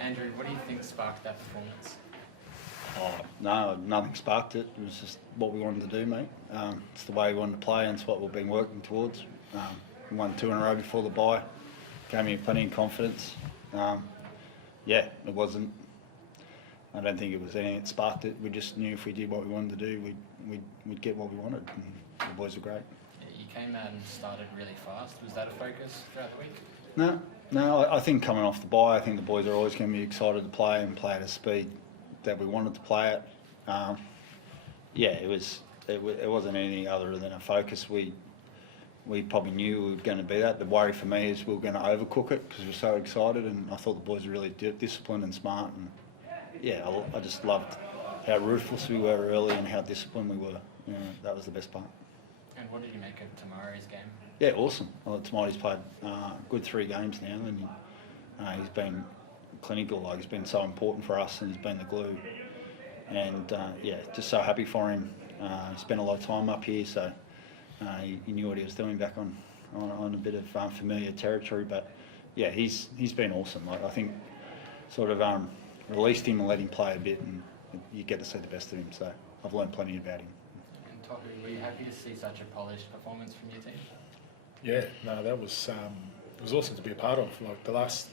Andrew, what do you think sparked that performance? Oh, no, nothing sparked it. It was just what we wanted to do, mate. It's the way we wanted to play, and it's what we've been working towards. We won 2 in a row before the bye. Gave me plenty of confidence. Yeah, it wasn't. I don't think it was anything that sparked it. We just knew if we did what we wanted to do, we'd get what we wanted. And the boys were great. Yeah, you came out and started really fast. Was that a focus throughout the week? No. I think coming off the bye, I think the boys are always going to be excited to play and play at a speed that we wanted to play at. Yeah, it wasn't anything other than a focus. We probably knew we were going to be that. The worry for me is we were going to overcook it because we're so excited, and I thought the boys were really disciplined and smart. And yeah, I just loved how ruthless we were early and how disciplined we were. You know, that was the best part. And what did you make of tomorrow's game? Yeah, awesome. Well, Tamati's played a good 3 games now, and he's been clinical. Like, he's been so important for us, and he's been the glue. And yeah, just so happy for him. He spent a lot of time up here, so he knew what he was doing back on a bit of familiar territory. But yeah, he's been awesome. Like, I think sort of released him and let him play a bit, and you get to see the best of him. So I've learned plenty about him. And Tohu, were you happy to see such a polished performance from your team? Yeah, no, that was it was awesome to be a part of. Like the last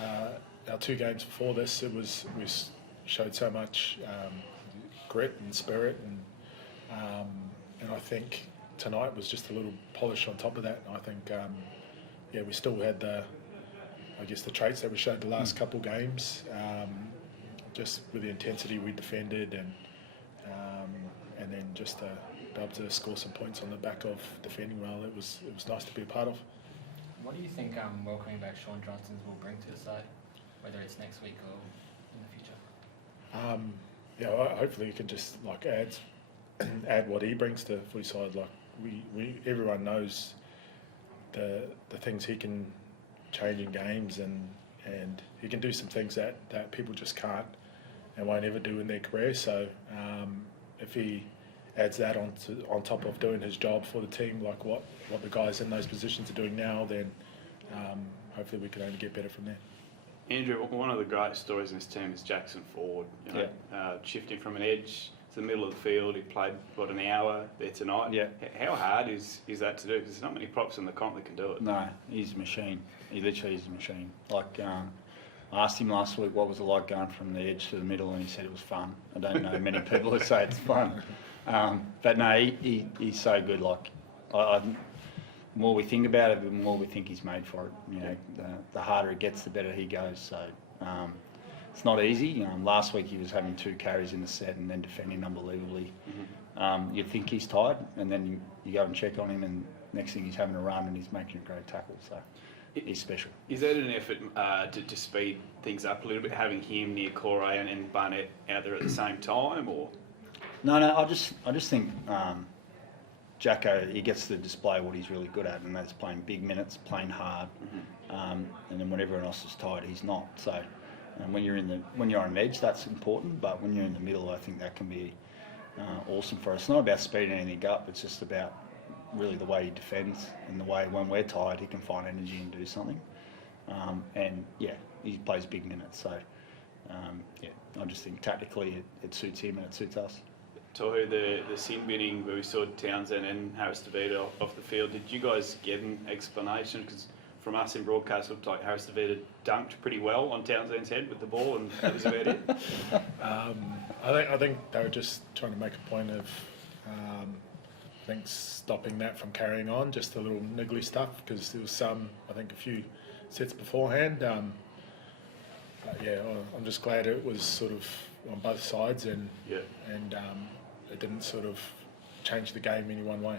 our 2 games before this, we showed so much grit and spirit, and I think tonight was just a little polish on top of that. And I think yeah, we still had the traits that we showed the last couple games, just with the intensity we defended, and then just be able to score some points on the back of defending well. It was nice to be a part of. What do you think welcoming back Shaun Johnson will bring to the side, whether it's next week or in the future? Yeah, well, hopefully you can just like add what he brings to the footy side. Like everyone knows the things he can change in games, and he can do some things that people just can't and won't ever do in their career. So if he adds that on top of doing his job for the team, like what the guys in those positions are doing now, then hopefully we can only get better from there. Andrew, one of the great stories in this team is Jackson Ford. Shifting from an edge to the middle of the field. He played an hour there tonight. Yeah. How hard is that to do? Because there's not many props in the comp that can do it. No, he's a machine. He literally is a machine. Like, I asked him last week what was it like going from the edge to the middle, and he said it was fun. I don't know many people who say it's fun. But no, he's so good. Like, the more we think about it, the more we think he's made for it. You know, the harder it gets, the better he goes. So it's not easy. Last week he was having 2 carries in the set and then defending unbelievably. Mm-hmm. You'd think he's tired, and then you go and check on him, and next thing he's having a run and he's making a great tackle. So he's special. Is that an effort to speed things up a little bit, having him near Corey and Barnett out there at the same time, or? No. I just think Jacko, he gets to display what he's really good at, and that's playing big minutes, playing hard, and then when everyone else is tired, he's not. So, when you're on an edge, that's important, but when you're in the middle, I think that can be awesome for us. It's not about speeding anything up; it's just about really the way he defends and the way when we're tired, he can find energy and do something. And yeah, he plays big minutes. So yeah, I just think tactically it suits him and it suits us. Tohu, the sin binning where we saw Townsend and Harris DeVita off the field, did you guys get an explanation? Because from us in broadcast, it looked like Harris DeVita dunked pretty well on Townsend's head with the ball, and that was about it. I think they were just trying to make a point of stopping that from carrying on, just a little niggly stuff, because there was a few sets beforehand. But yeah, I'm just glad it was sort of on both sides, and it didn't sort of change the game any one way.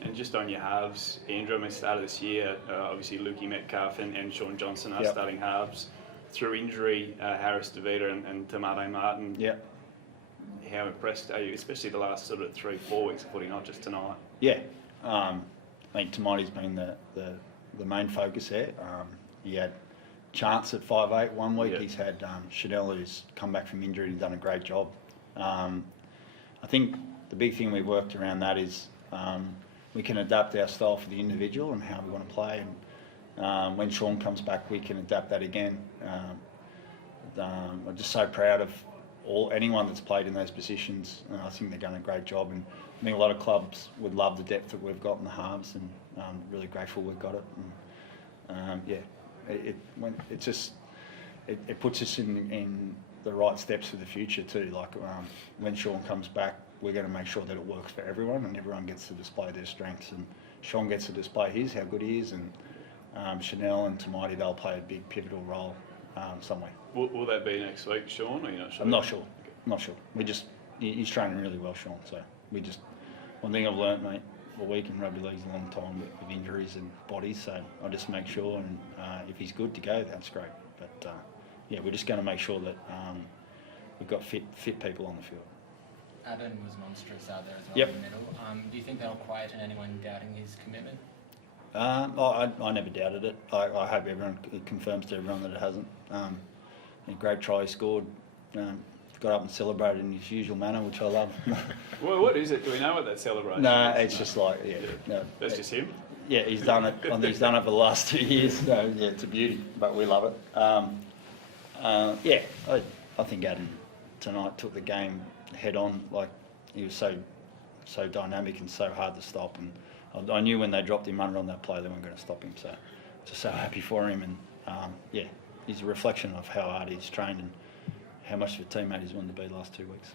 And just on your halves, Andrew, I mean, start of this year, obviously Lukey Metcalf and Shaun Johnson are starting halves. Through injury, Harris DeVita and Tamate Martin. Yep. How impressed are you, especially the last sort of 3-4 weeks of footy, not just tonight? Yeah, I think Tamate's been the main focus there. He had Chance at 5'8" one week. He's had Chanel, who's come back from injury and done a great job. I think the big thing we've worked around that is we can adapt our style for the individual and how we want to play. And when Shaun comes back, we can adapt that again. I'm just so proud of anyone that's played in those positions. I think they've done a great job, and I think a lot of clubs would love the depth that we've got in the halves, and really grateful we've got it. And, it puts us in the right steps for the future too. Like when Shaun comes back, we're going to make sure that it works for everyone and everyone gets to display their strengths. And Shaun gets to display how good he is, and Chanel and Tamati, they'll play a big pivotal role somewhere. Will that be next week, Shaun, or you're not sure? I'm not sure. I'm not sure. He's training really well, Shaun. So one thing I've learnt, mate, a week in rugby league's a long time with injuries and bodies. So I just make sure, and if he's good to go, that's great. But we're just going to make sure that we've got fit people on the field. Adam was monstrous out there as well Yep. in the middle. Do you think that'll quieten anyone doubting his commitment? I never doubted it. I hope it confirms to everyone that it hasn't. A great try he scored. Got up and celebrated in his usual manner, which I love. Well, what is it? Do we know what that celebration No, is? it's just like, no, That's just him? Yeah, he's done it. I think he's done it for the last 2 years. So yeah, it's a beauty, but we love it. I think Adam tonight took the game head on. Like, he was so dynamic and so hard to stop. And I knew when they dropped him under on that play, they weren't going to stop him. So just so happy for him. And he's a reflection of how hard he's trained and how much of a teammate he's wanted to be the last 2 weeks.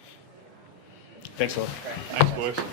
Thanks a lot. Thanks, boys.